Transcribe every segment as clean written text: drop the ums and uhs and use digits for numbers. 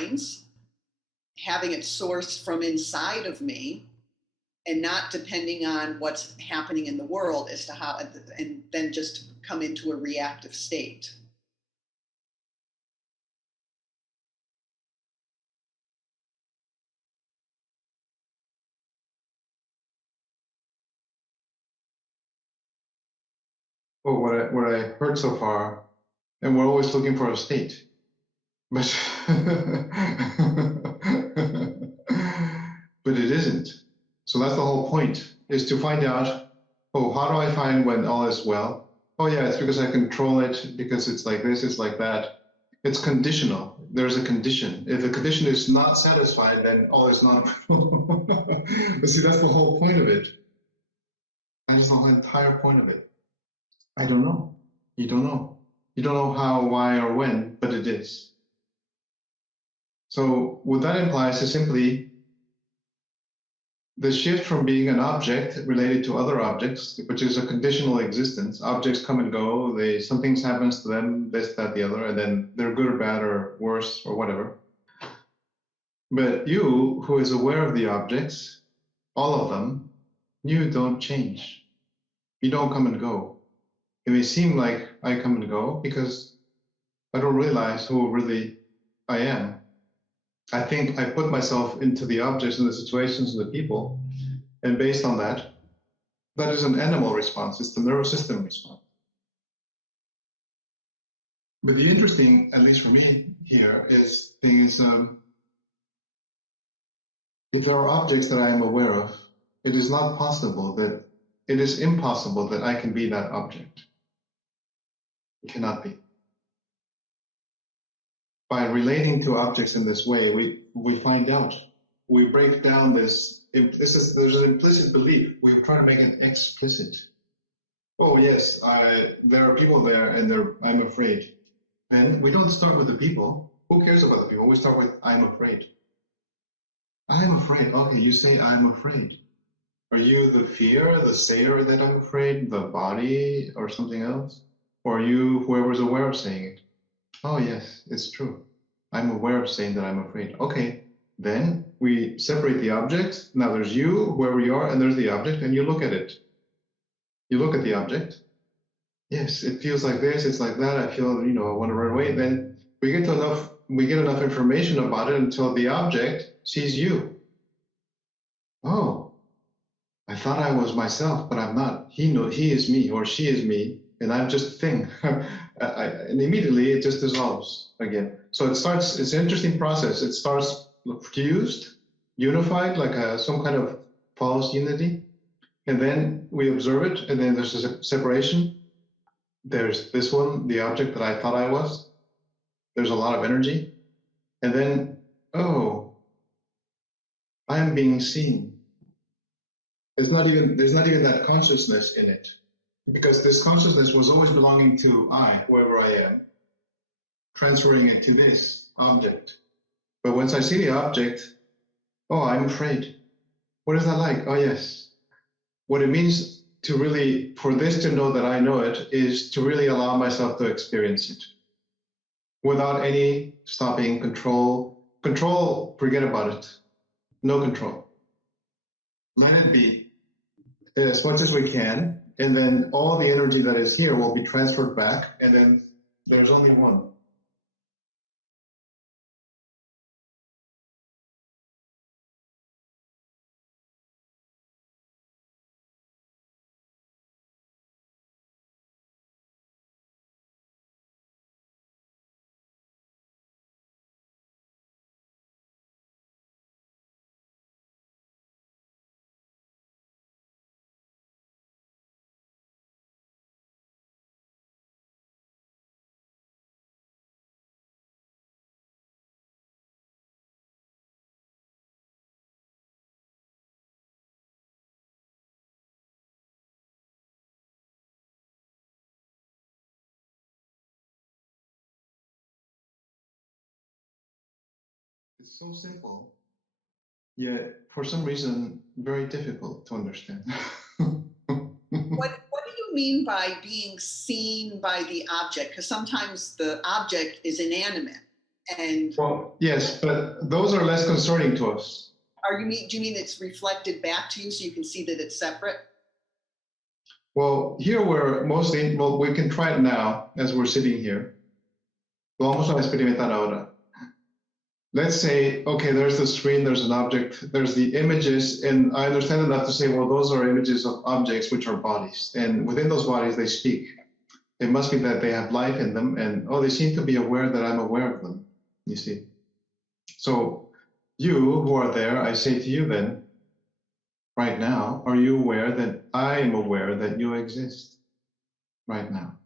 minds, having it sourced from inside of me, and not depending on what's happening in the world as to how, and then just come into a reactive state. Well, what I heard so far, and we're always looking for a state, but but it isn't. So that's the whole point, is to find out, oh, how do I find when all is well? Oh yeah, it's because I control it, because it's like this, it's like that. It's conditional. There's a condition. If the condition is not satisfied, then all is not. But see, that's the whole point of it. That's the whole entire point of it. I don't know. You don't know. You don't know how, why, or when, but it is. So what that implies is simply the shift from being an object related to other objects, which is a conditional existence. Objects come and go. Something happens to them, this, that, the other, and then they're good or bad or worse or whatever. But you, who is aware of the objects, all of them, you don't change. You don't come and go. It may seem like I come and go because I don't realize who really I am. I think I put myself into the objects and the situations and the people, and based on that, that is an animal response. It's the nervous system response. But the interesting, at least for me here, is if there are objects that I am aware of, it is impossible that I can be that object. It cannot be. By relating to objects in this way, we find out. We break down there's an implicit belief. We try to make it explicit. Oh yes, there are people there, and I'm afraid. And we don't start with the people. Who cares about the people? We start with I'm afraid. I'm afraid. Okay, you say I'm afraid. Are you the fear, the sayer that I'm afraid, the body, or something else? Or are you whoever's aware of saying it? Oh yes, it's true. I'm aware of saying that I'm afraid. Okay, then we separate the object. Now there's you, whoever you are, and there's the object, and you look at it. You look at the object. Yes, it feels like this, it's like that. I feel, I want to run away. Then we get enough information about it until the object sees you. Oh, I thought I was myself, but I'm not. He is me, or she is me, and I'm just a thing. And immediately it just dissolves again. So it's an interesting process. It starts fused, unified, like some kind of false unity. And then we observe it, and then there's a separation. There's this one, the object that I thought I was. There's a lot of energy. And then, oh, I am being seen. There's not even that consciousness in it. Because this consciousness was always belonging to I, whoever I am, transferring it to this object. But once I see the object, oh, I'm afraid. What is that like? Oh, yes. What it means for this to know that I know it, is to really allow myself to experience it without any stopping, control. Control, forget about it. No control. Let it be as much as we can, and then all the energy that is here will be transferred back, and then there's only one. It's so simple, yet for some reason very difficult to understand. What do you mean by being seen by the object? Because sometimes the object is inanimate, And Well, yes, but those are less concerning to us. do you mean it's reflected back to you so you can see that it's separate? Well, here we're mostly, well, we can try it now as we're sitting here. Lo vamos a experimentar ahora. Let's say, okay, there's the screen, there's an object, there's the images, and I understand enough to say, well, those are images of objects, which are bodies. And within those bodies, they speak. It must be that they have life in them, and oh, they seem to be aware that I'm aware of them, you see. So you who are there, I say to you then, right now, are you aware that I am aware that you exist right now?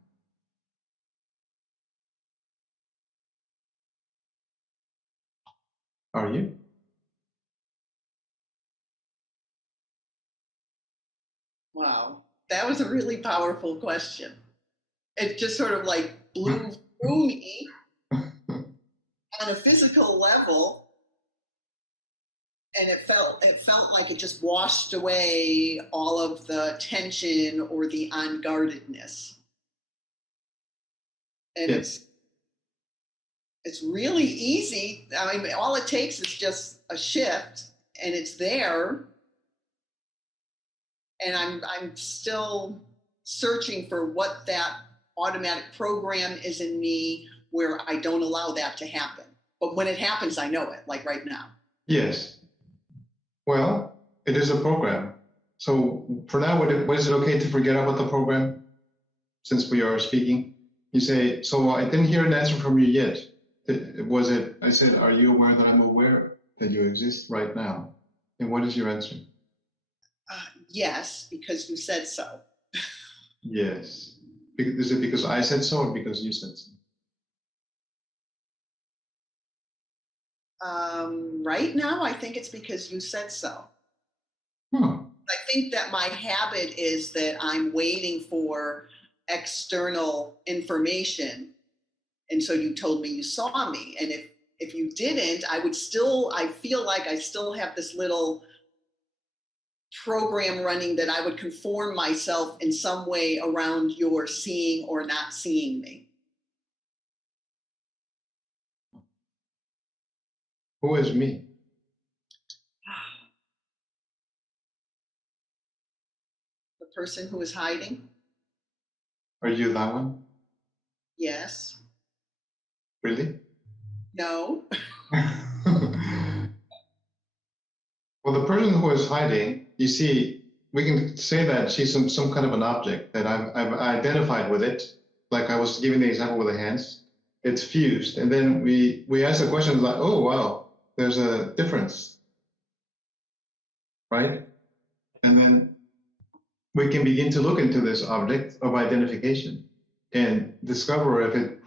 Are you? Wow, that was a really powerful question. It just sort of like blew through me on a physical level, and it felt like it just washed away all of the tension or the unguardedness. And Yes. it's really easy. I mean, all it takes is just a shift, and it's there. And I'm still searching for what that automatic program is in me where I don't allow that to happen. But when it happens, I know it, like right now. Yes. Well, it is a program. So for now, is it okay to forget about the program since we are speaking? You say, so I didn't hear an answer from you yet. I said, are you aware that I'm aware that you exist right now? And what is your answer? Yes, because you said so. Yes. Is it because I said so or because you said so? Right now, I think it's because you said so. Huh. I think that my habit is that I'm waiting for external information. And so you told me you saw me. And if you didn't, I feel like I still have this little program running that I would conform myself in some way around your seeing or not seeing me. Who is me? The person who is hiding? Are you that one? Yes. Really? No. Well, the person who is hiding, you see, we can say that she's some kind of an object that I've identified with it. Like I was giving the example with the hands. It's fused. And then we ask the question like, oh, wow, there's a difference. Right? And then we can begin to look into this object of identification and discover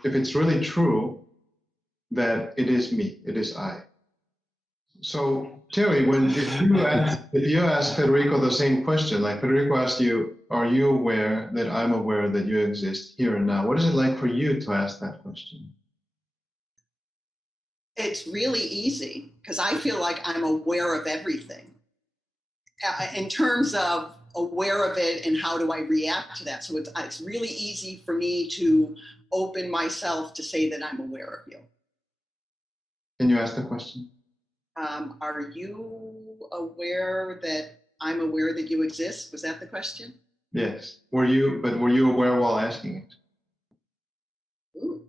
if it's really true that it is me, it is I. So Terry, if you ask Federico the same question, like Federico asked you, are you aware that I'm aware that you exist here and now? What is it like for you to ask that question? It's really easy because I feel like I'm aware of everything in terms of aware of it and how do I react to that. So it's really easy for me to open myself to say that I'm aware of you. Can you ask the question? Are you aware that I'm aware that you exist? Was that the question? Yes. Were you aware while asking it? Ooh.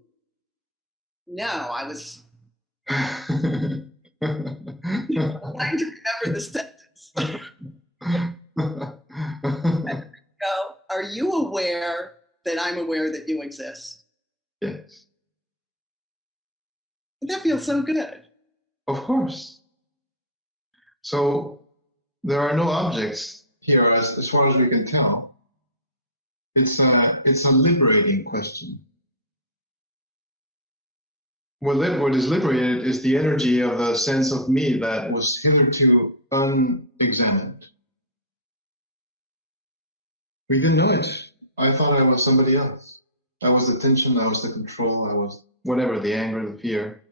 No, I was Trying trying to remember the sentence. No, are you aware that I'm aware that you exist? Yes. That feels so good. Of course. So there are no objects here as far as we can tell. It's a liberating question. What is liberated is the energy of the sense of me that was hitherto unexamined. We didn't know it. I thought I was somebody else. I was the tension, I was the control, I was whatever, the anger, the fear.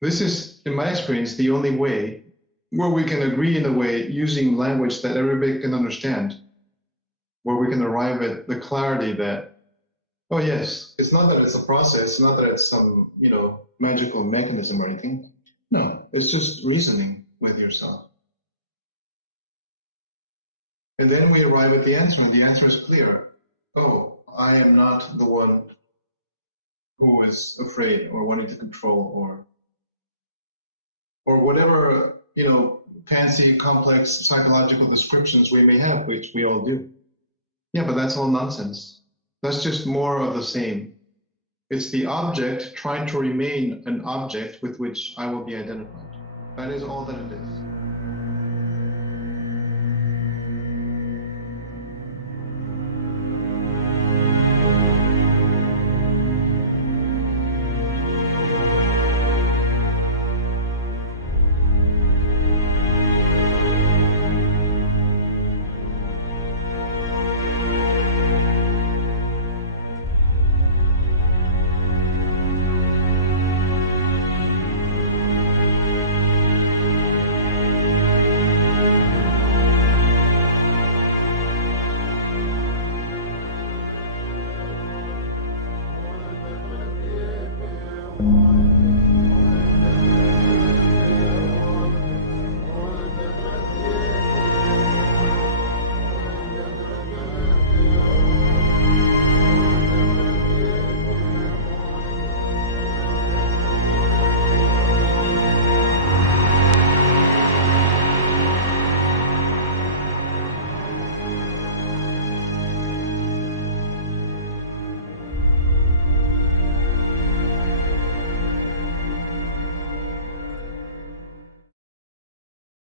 This is, in my experience, the only way where we can agree in a way using language that everybody can understand, where we can arrive at the clarity that Oh, yes. It's not that it's a process, not that it's some, magical mechanism or anything. No, it's just reasoning with yourself. And then we arrive at the answer, and the answer is clear. Oh, I am not the one who is afraid or wanting to control or whatever, fancy, complex psychological descriptions we may have, which we all do. Yeah, but that's all nonsense. That's just more of the same. It's the object trying to remain an object with which I will be identified. That is all that it is.